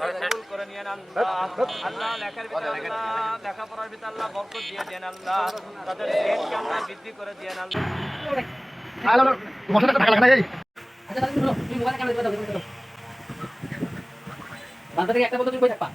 কবুল করে নিয়েন আল্লাহ। আল্লাহ লেখার ভিতরে আল্লাহ লেখাপড়ার ভিতরে আল্লাহ বরকত দিয়ে দেন আল্লাহ। তাদের জ্ঞানকে আল্লাহ বৃদ্ধি করে দেন আল্লাহ। মশলাটা ঢাকা লাগে না এই বান্দা থেকে একটা বলতে তুমি কই থাকবা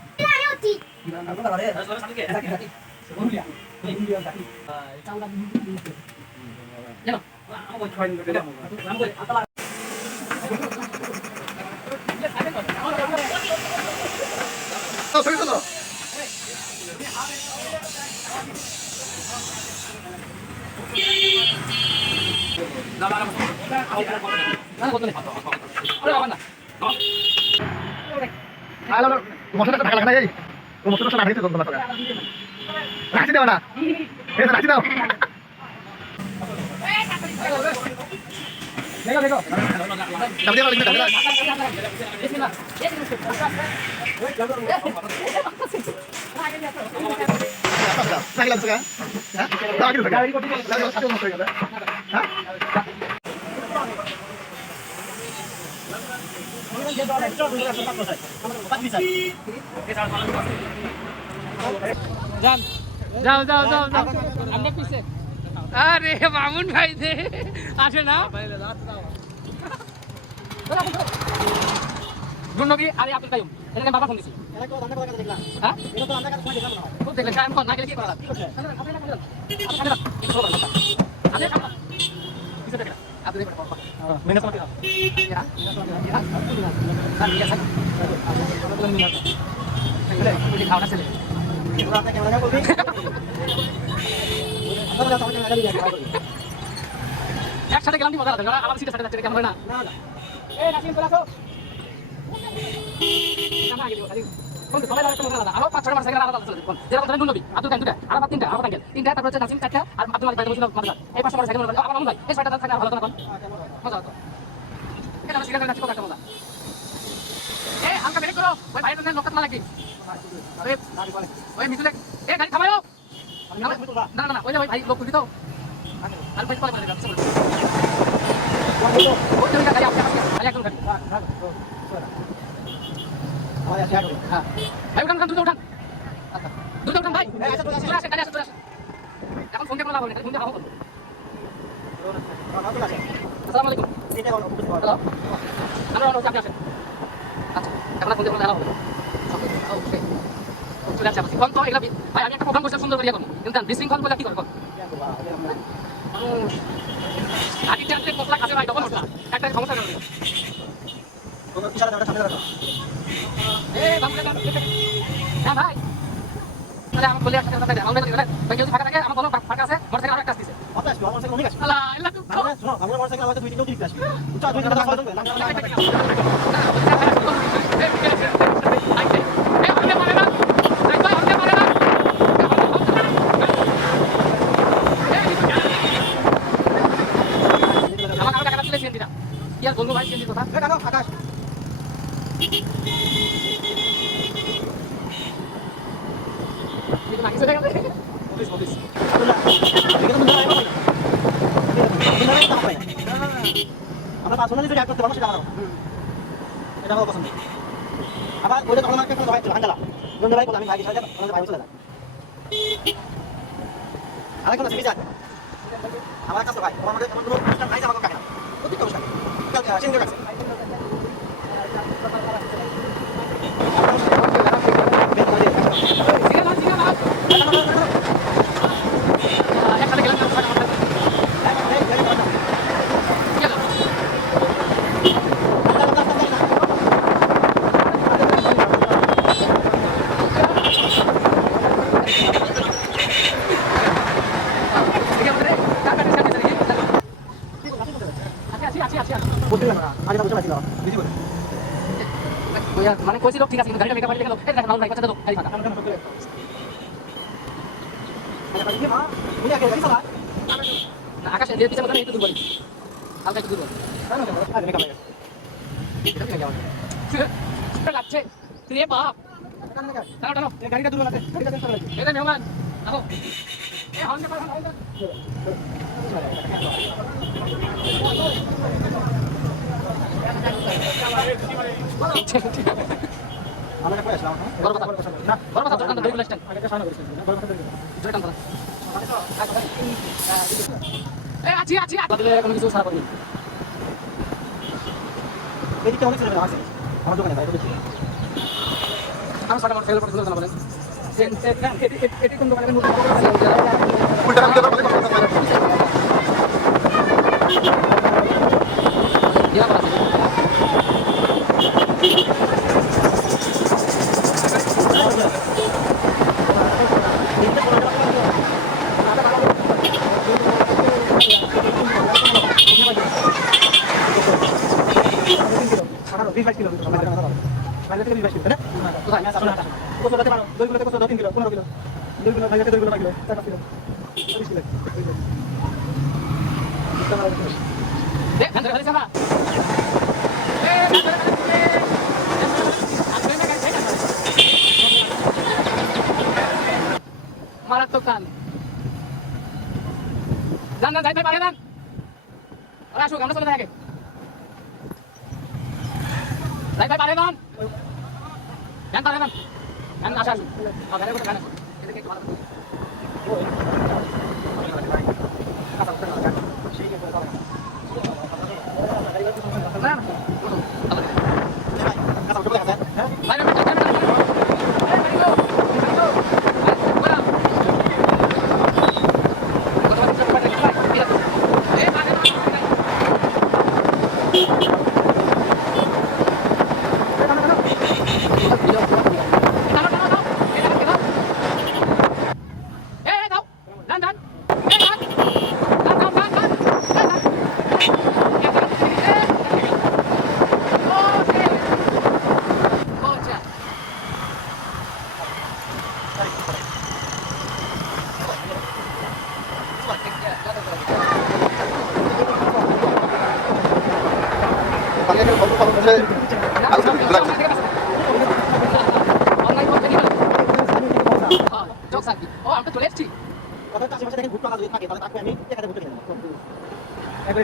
মশলাটা ঢাকা লাগে না এই মশলাটা রাখতে তো তোমরা রাখতে দাও না এই রাখতে দাও দেখো দেখো দাও দাও দাও লাগলাম তো হ্যাঁ দাও আগে গাড়ি করতে হ্যাঁ যাও যাও যাও যাও আমরা পিছে আরে মামুন ভাই দে আসে না গুন্নবি আরে আব্দুল কাইয়ুম এটা বাবা ফোন দিছি এটা তো দান্ডা করে দেখলাম হ্যাঁ এটা তো আমরা কাছে সময় দেখলাম না খুব দেখলে টাইম কোন না গেলে কি করা লাগবে আপনি কিছু দেখে আপনি দেখে মেনে সময় দাও ইয়া খাওয়া ছেলে একসাথে গেলাম মজা লাগবে আমার সিটের সাথে যাচ্ছে কেমন হয় না এই নাসিম চলে আসো সবাই আলাদা মজা আলাদা আরো 5-6 মাস আগে আলাদা চলে কোন যেরকম ধরেন নবী আব্দুল কাইম দুটা আর তিনটা আর কাঙ্গেল তিনটা তারপর হচ্ছে নাসিম চারটা আর আব্দুল মালিক ভাই বসে মজা এই 5 মাস আগে মজা আমার ভাই এই ছয়টা থাকে ভালো তো না কোন মজা হতো এটা আমরা সিগারেট নাচি কত একটা মজা এই হালকা ব্রেক করো ওই ভাইয়ের জন্য লোকটা লাগি আরে ওই মিতুলে এই গাড়ি থামাও না না না ওই যে ভাই লোক তুলি তো আর ভাই পরে পরে যাচ্ছে ওই যে গাড়ি আপনি আরে একদম গাড়ি হ্যাঁ ভাই উঠান উঠান দুটো উঠান ভাই চলে আসেন গাড়ি আসে চলে আসেন এখন ফোন দিয়ে বলা হবে ফোন দিয়ে হাওয়া করবো আসসালামু আলাইকুম হ্যালো আমরা আপনি আসেন আচ্ছা এখন ফোন দিয়ে বলা হবে ওকে চলে আসছে কোন তো এগুলা ভাই আমি একটা প্রোগ্রাম করতে সুন্দর করে করব কিন্তু বিশৃঙ্খল বলে কি করব আগে চারটে মশলা কাছে ভাই ডবল মশলা একটা সমস্যা করে কোনো ইশারা দাও সামনে রাখো এই বামলে হ্যাঁ ভাই তাহলে আমার বলি একটা কথা দেয় আমরা বলি ভাই যদি ফাঁকা থাকে আমার বলো ফাঁকা আছে মোটরসাইকেল আরেকটা আসছে কথা আসবে আমার সাথে অনেক আছে আল্লাহ আল্লাহ তো শোনো আমরা মোটরসাইকেল আমাদের দুই তিনটা দিতে আসবে উচ্চ দুই তিনটা কথা বলবে বলবো ভাই চিন্তিত কথা কেন আকাশ এটা নাকি চলে গেছে পুলিশ পুলিশ আমরা পাঁচ জনের যদি এক করতে পারবো সেটা আমার এটা আমার পছন্দ আবার ওইটা তখন আমাকে একটা ভাই ভাঙালা বন্ধু ভাই বলে আমি ভাই চলে যাবো আমাদের ভাই চলে যাবে আরেকজন আছে বিজাত আমার কাছে ভাই আমাদের কোনো অনুষ্ঠান নাই আমাকে কাকে না প্রত্যেকটা অনুষ্ঠান কালকে সিন্ধু কাছে মানে কইছিল ঠিক আছে কিন্তু গাড়িটা মেকআপ করে গেল এই দেখ নাও ভাই কথা দাও গাড়ি ফাঁকা না আকাশ এর পিছনে কথা একটু দূর বলি হালকা একটু দূর বলি আরে মেকআপ এটা লাগছে রে বাপ টানো টানো এই গাড়িটা দূর লাগছে গাড়িটা সেন্টার লাগছে এই মেহমান আও এই হলকে পার হলকে আমরা কই আসলাম বড় কথা না বড় কথা জোর কান ধরে গুলো স্ট্যান্ড আগে তো সামনে করেছিস বড় কথা জোর কান ধরে এই আছি দিলে কোনো কিছু সারা করিনি এদিকে অনেক ছেলে আছে আমার দোকানে ভাই দেখি আমার সারা মোটরসাইকেল পড়ে চলে না বলেন এটি কোন দোকানে নতুন দিয়া বলা আছে বাইরে থেকে 20 কিলো না কোথায় কত দিতে পারো 2 কিলো থেকে 3 কিলো 15 কিলো 2 কিলো বাইরে থেকে 2 কিলো 5 কিলো 4 কিলো 20 কিলো দেখ ধরে ধরে সারা মারাত্মক টান যান যাই পারে যান ওরা আসুক আমরা চলে যাই আগে যাই পারে যান যান পারে যান যান আসা আসুন গাড়ি কোথায় গাড়ি এদিকে একটু ভালো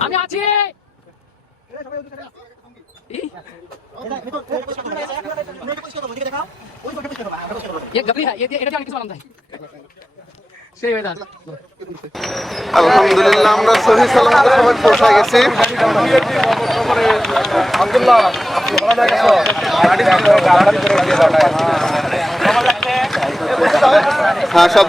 আমি আছি ये गबरी है ये এটা আমি কিছু বললাম তাই সেই ওয়েদার আলহামদুলিল্লাহ আমরা সহি সালামতে সবাই পৌঁছে গেছি। হ্যাঁ সব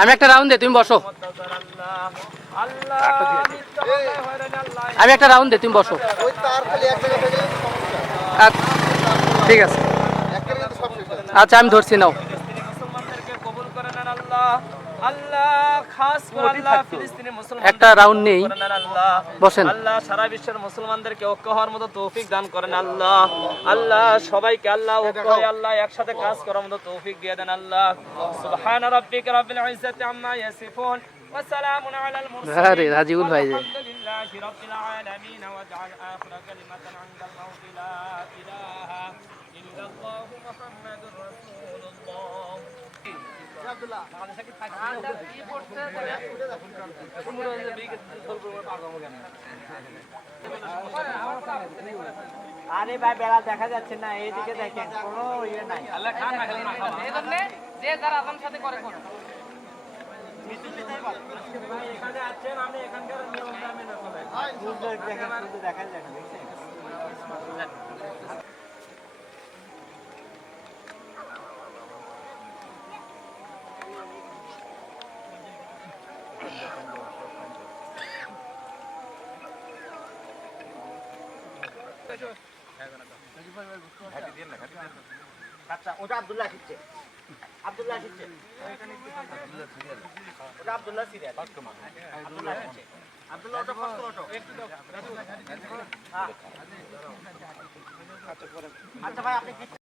আমি একটা রাউন্ড দে তুমি বসো আমি একটা রাউন্ড দে তুমি বসো ঠিক আছে আচ্ছা আমি ধরছি নাও একটা রাউন্ড নেই বসেন আল্লাহ সারা বিশ্বের মুসলমানদেরকে ঐক্য হওয়ার মতো তৌফিক দান করেন আল্লাহ আল্লাহ সবাইকে আল্লাহ ঐক্য হয়ে আল্লাহ একসাথে কাজ করার মতো তৌফিক দিয়ে দেন আল্লাহ সুবহান রাব্বিকা রাব্বিল ইজ্জাতি আম্মা ইয়াসিফুন ওয়া সালামুন আলাল মুরসালিন আরে রাজিউল ভাই যে আলহামদুলিল্লাহি রাব্বিল আলামিন ওয়া জাআল আখিরা কালিমাতান ইনদাল মাউতি লা ইলাহা ইল্লাল্লাহু মুহাম্মাদুর রাসূলুল্লাহ আব্দুল্লাহ বাংলাদেশে কি থাকে কি পড়তে আরে ভাই বেলা দেখা যাচ্ছে না এইদিকে দেখেন কোনো ইয়ে নাই আল্লাহ খান না খালি এই জন্য যে যারা আজান সাথে করে কোন ভাই এখানে আছেন আমি এখানকার নিয়ম মেনে চলে বুঝতে দেখেন শুধু দেখা যায় না আচ্ছা ওটা আব্দুল্লাহ আসছে আব্দুল্লাহ আসছে ওটা আব্দুল্লাহ সিরিয়াল আব্দুল্লাহ আসছে আব্দুল্লাহ ওটা ফাস্ট অটো আচ্ছা ভাই আপনি